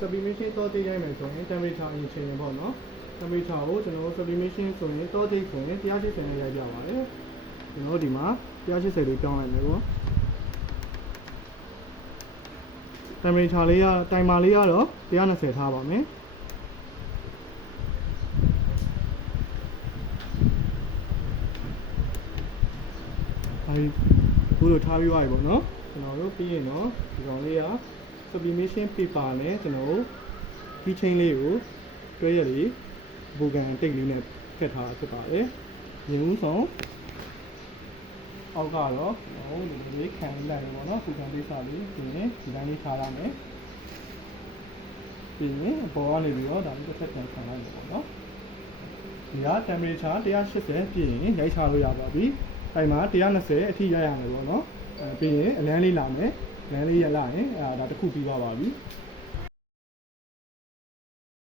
sublimation တော့တိတ်ရိုက်မယ်ဆိုရင် temperature အရင်ချိန်ရင်ပေါ့နော် temperature ကိုကျွန်တော် sublimation ဆိုရင်တော့တိတ်ဆိုရင်180နဲ့ရိုက်ပြပါတယ်ကျွန်တော်ဒီမှာ180လေးပြောင်းလိုက်မယ်ပေါ့ temperature လေးက timer လေးကတော့120ထားပါမယ်အခုလိုထားပြီးသွားပြီပေါ့နော်ကျွန်တော်တို့ပြီးရင်တော့ဒီကောင်လေးက sublimation paper နဲ့ကျွန်တော်တို့ key chain လေးကိုတွဲရည်ဘူကန်တိတ်လေးနဲ့ဖက်ထားဖြစ်ပါတယ်။ညီဦးဆောင်အောက်ကတော့ဟိုဒီလေးခံလိုက်ပေါ့နော်ဘူကန်လေးစားလေးပြီးရင်ဒီတိုင်းလေးထားရမယ်။ပြီးရင်အပေါ်ကနေပြီးတော့ဒါလေးတစ်ဆက်ပြန်ခံလိုက်ရပေါ့နော်။ဒီက temperature 180ပြည့်ရင်ရိုက်ချလို့ရပါပြီ။အဲ့မှာ120အထိရိုက်ရမယ်ပေါ့နော်။ပြီးရင်အလန်းလေးလာမယ်။လမ်းလေးရလာရင်ဒါတစ်ခုပြီးသွားပါပြီ။